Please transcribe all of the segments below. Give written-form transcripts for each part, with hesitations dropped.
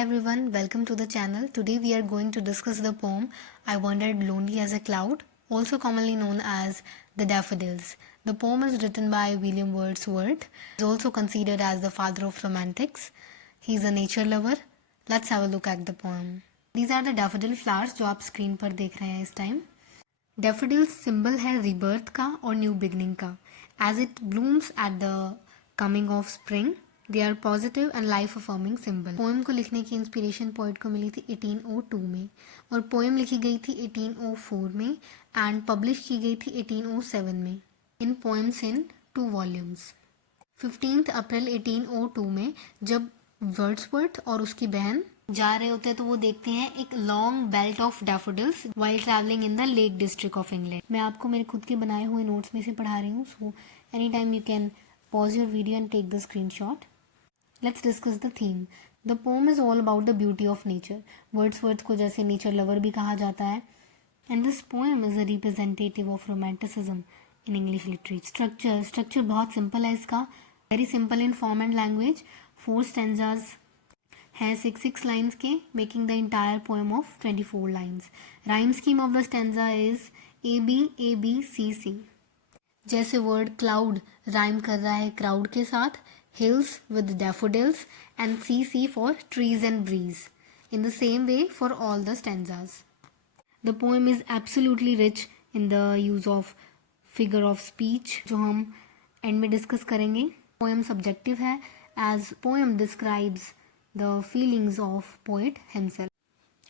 everyone, welcome to the channel. Today we are going to discuss the poem I Wandered Lonely as a Cloud, also commonly known as The Daffodils. The poem is written by William Wordsworth. He is also considered as the father of romantics. He is a nature lover. Let's have a look at the poem. These are the daffodil flowers जो आप screen पर देख रहे हैं इस time. Daffodils symbol है rebirth का और न्यू बिगनिंग का. As it blooms at the coming of spring, they are positive and life affirming symbol. Poem को लिखने की इंस्पिरेशन पोइट को मिली थी 1802 में और पोएम लिखी गई थी 1804 में एंड पब्लिश की गई थी 1807 में इन पोएम्स इन 2 वॉल्यूम्स. 15 अप्रैल 1802 में जब वर्ड्सवर्थ और उसकी बहन जा रहे होते हैं तो वो देखते हैं एक long belt of daffodils while travelling in the Lake district of England. मैं आपको मेरे खुद के बनाए हुए नोट्स में से पढ़ा रही हूँ, so any time you can pause your video and take the screenshot. Let's discuss the theme. The poem is all about the beauty of nature. Wordsworth को जैसे nature lover भी कहा जाता है. And this poem is a representative of romanticism in English literature. Structure बहुत simple है इसका. Very simple in form and language. 4 stanzas है 6 lines के, making the entire poem of 24 lines. Rhyme scheme of the stanza is A B C C. जैसे word cloud rhyme कर रहा है crowd के साथ, hills with daffodils and see for trees and breeze. In the same way for all the stanzas. The poem is absolutely rich in the use of figure of speech जो हम end में discuss करेंगे. Poem subjective है as poem describes the feelings of poet himself.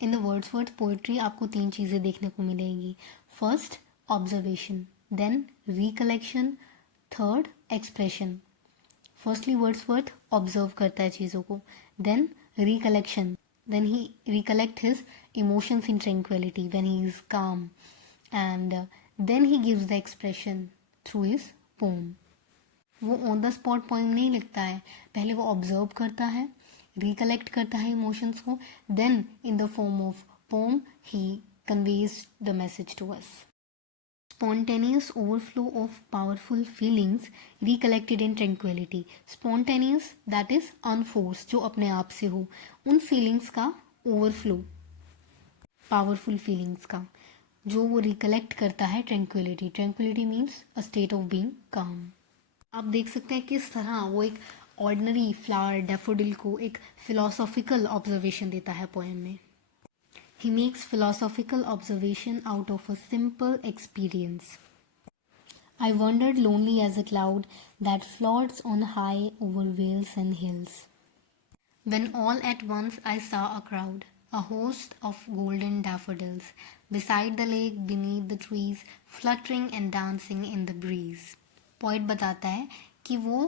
In the Wordsworth poetry आपको 3 चीज़ें देखने को मिलेंगी. First, observation, then recollection, third expression. Firstly Wordsworth observe करता है चीज़ों को, then recollection, then he recollect his emotions in tranquility when he is calm, and then he gives the expression through his poem. वो on the spot poem नहीं लिखता है, पहले वो observe करता है, recollect करता है emotions को, then in the form of poem he conveys the message to us. Spontaneous overflow of powerful feelings recollected in tranquility. Spontaneous that is unforced, जो अपने आप से हो, उन feelings का overflow, powerful feelings का, जो वो recollect करता है tranquility. Tranquility means a state of being calm. आप देख सकते हैं किस तरह वो एक ordinary flower daffodil को एक philosophical observation देता है poem में. He makes philosophical observation out of a simple experience. I wandered lonely as a cloud that floats on high over vales and hills. When all at once I saw a crowd, a host of golden daffodils, beside the lake, beneath the trees, fluttering and dancing in the breeze. Poet बताता है कि वो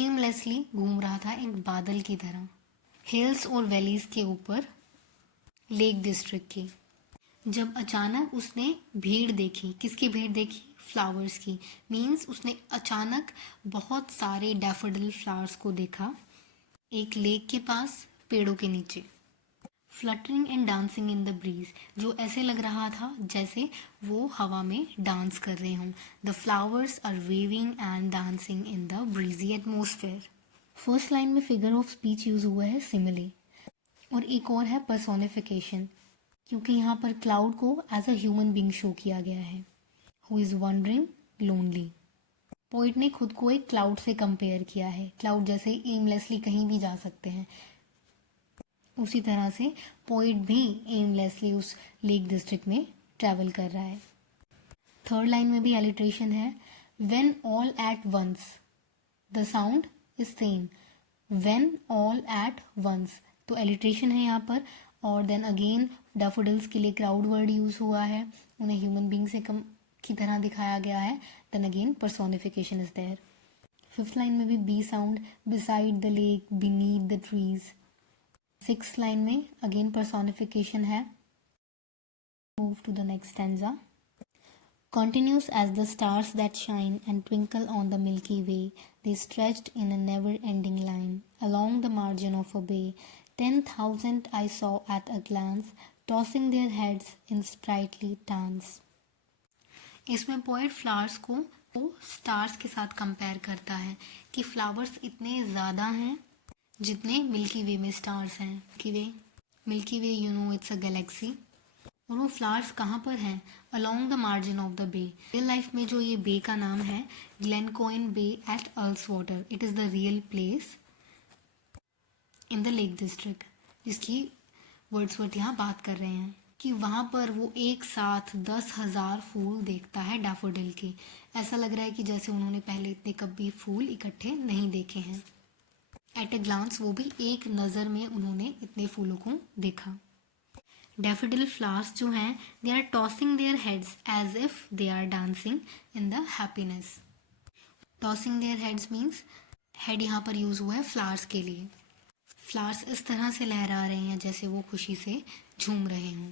aimlessly घूम रहा था एक बादल की तरह, hills और valleys के ऊपर लेक डिस्ट्रिक्ट की, जब अचानक उसने भीड़ देखी. किसकी भीड़ देखी? फ्लावर्स की. मीन्स उसने अचानक बहुत सारे डैफोडिल फ्लावर्स को देखा एक लेक के पास, पेड़ों के नीचे. Fluttering and dancing in the breeze, जो ऐसे लग रहा था जैसे वो हवा में डांस कर रहे हों. The flowers are waving and dancing in the breezy atmosphere. First line में फिगर ऑफ स्पीच यूज हुआ है सिमिले, और एक और है पर्सोनिफिकेशन, क्योंकि यहाँ पर क्लाउड को as a human being show किया गया है, who is wandering lonely. Poet ने खुद को एक क्लाउड से कंपेयर किया है. क्लाउड जैसे एमलेसली कहीं भी जा सकते हैं, उसी तरह से पोइट भी एमलेसली उस लेक डिस्ट्रिक्ट में ट्रैवल कर रहा है. थर्ड लाइन में भी एलिट्रेशन है. When all at once, the sound is same. When all at once, तो एलिट्रेशन है यहाँ पर. और देन अगेन डैफोडिल्स के लिए क्राउड वर्ड यूज हुआ है, उन्हें ह्यूमन बीइंग से कम की तरह दिखाया गया है. Then again personification is there. Fifth line में भी B sound, beside the lake, beneath the trees. Sixth line में अगेन पर्सोनिफिकेशन है. Move to the next stanza. Continuous as the stars that shine and twinkle on the Milky Way, they stretched in a never-ending line along the margin of a bay. 10,000 I saw at a glance, tossing their heads in sprightly dance. इसमें poet flowers को stars के साथ compare करता है कि flowers इतने ज़्यादा हैं जितने मिल्की वे में स्टार्स हैं। Milky Way you know it's a galaxy. और वो फ्लावर्स कहाँ पर हैं? Along the margin of the bay. Real life में जो ये बे का नाम है Glencoyne Bay at Ullswater, it is the real place in the Lake District, जिसकी वर्ड्सवर्थ यहाँ बात कर रहे हैं कि वहाँ पर वो एक साथ 10,000 फूल देखता है डैफोडिल के। ऐसा लग रहा है कि जैसे उन्होंने पहले इतने कभी फूल इकट्ठे नहीं देखे हैं। एट अ ग्लांस, वो भी एक नज़र में उन्होंने इतने फूलों को देखा। डैफोडिल फ्लावर्स जो हैं they are tossing their heads as if they are dancing in the happiness. Tossing their heads means head यहाँ पर यूज़ हुआ है फ्लावर्स के लिए। फ्लावर्स इस तरह से लहरा रहे हैं जैसे वो खुशी से झूम रहे हों।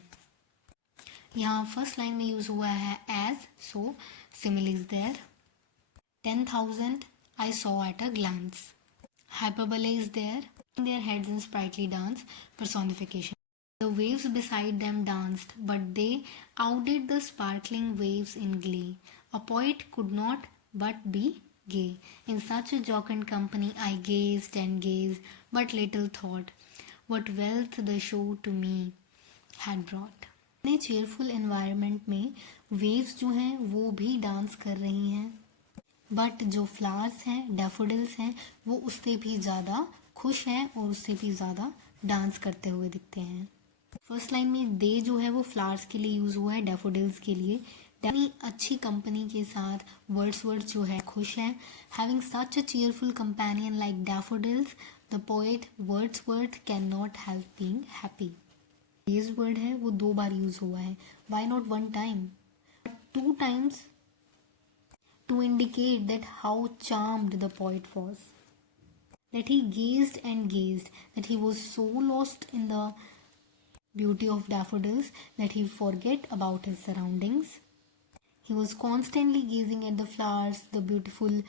यहाँ फर्स्ट लाइन में यूज़ हुआ है as, so, simile is there. 10,000 I saw at a glance. Hyperbole is there. In their heads in sprightly dance, personification. The waves beside them danced, but they outdid the sparkling waves in glee. A poet could not but be gay. In such a jocund company I gazed and gazed, but little thought what wealth the show to me had brought. इतने cheerful environment में waves जो हैं वो भी dance कर रही हैं, but जो फ्लावर्स हैं, डैफोडिल्स हैं, वो उससे भी ज़्यादा खुश हैं और उससे भी ज़्यादा डांस करते हुए दिखते हैं। फर्स्ट लाइन में दे जो है वो फ्लावर्स के लिए यूज़ हुआ है, डैफोडिल्स के लिए। अपनी अच्छी कंपनी के साथ वर्ड्सवर्थ जो है खुश है। Having such a cheerful companion like daffodils, the poet Wordsworth can not help being happy. ये वर्ड है वो 2 बार यूज़ हुआ है। Why not 1 time, 2 times to indicate that how charmed the poet was, that he gazed and gazed, that he was so lost in the beauty of daffodils that he forget about his surroundings. He was constantly gazing at the flowers, the beautiful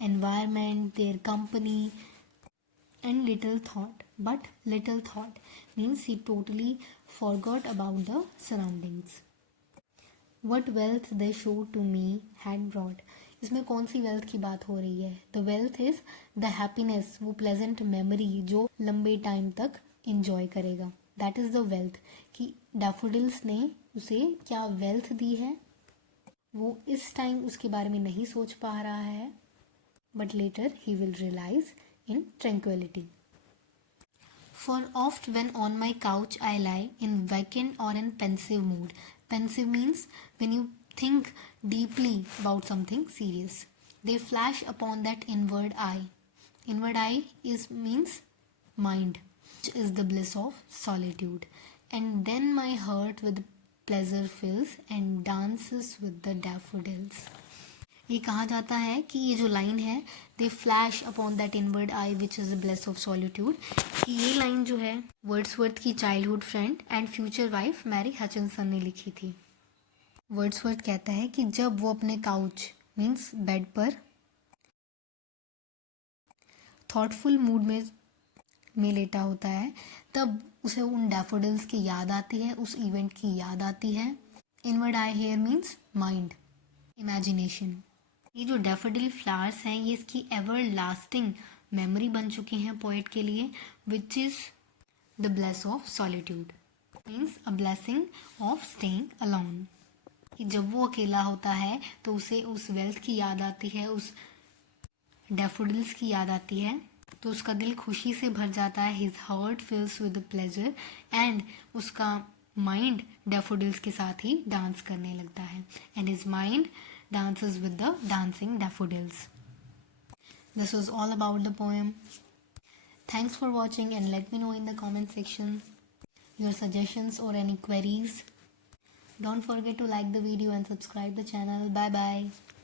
environment, their company, and little thought means he totally forgot about the surroundings. What wealth they show to me had brought. इसमें कौन सी wealth की बात हो रही है? The wealth is the happiness, वो pleasant memory जो लंबे टाइम तक इंजॉय करेगा, दैट इज द वेल्थ। कि डैफोडिल्स ने उसे क्या वेल्थ दी है, वो इस टाइम उसके बारे में नहीं सोच पा रहा है, बट लेटर ही will realise in tranquillity. For oft when on my couch I lie in vacant or in pensive mood. Pensive means when you think deeply about something serious. They flash upon that inward eye. Inward eye means mind, which is the bliss of solitude. And then my heart with pleasure fills and dances with the daffodils. ये कहा जाता है कि ये जो line है they flash upon that inward eye which is the bliss of solitude, कि ये लाइन जो है वर्ड्सवर्थ की childhood friend and future wife Mary Hutchinson ने लिखी थी। वर्ड्सवर्थ कहता है कि जब वो अपने काउच मीन्स बेड पर थॉटफुल मूड में लेटा होता है, तब उसे उन डैफोडिल्स की याद आती है, उस इवेंट की याद आती है। Inward eye here means mind, imagination. ये जो डैफोडिल फ्लावर्स हैं ये इसकी एवर लास्टिंग मेमोरी बन चुकी हैं पोएट के लिए, विच is the bliss of solitude, means a blessing of staying alone. कि जब वो अकेला होता है तो उसे उस वेल्थ की याद आती है, उस डैफोडिल्स की याद आती है, तो उसका दिल खुशी से भर जाता है। His heart fills with pleasure and उसका माइंड डैफोडिल्स के साथ ही डांस करने लगता है, and his mind dances with the dancing daffodils. This was all about the poem. Thanks for watching and let me know in the comment section your suggestions or any queries. Don't forget to like the video and subscribe the channel. Bye bye.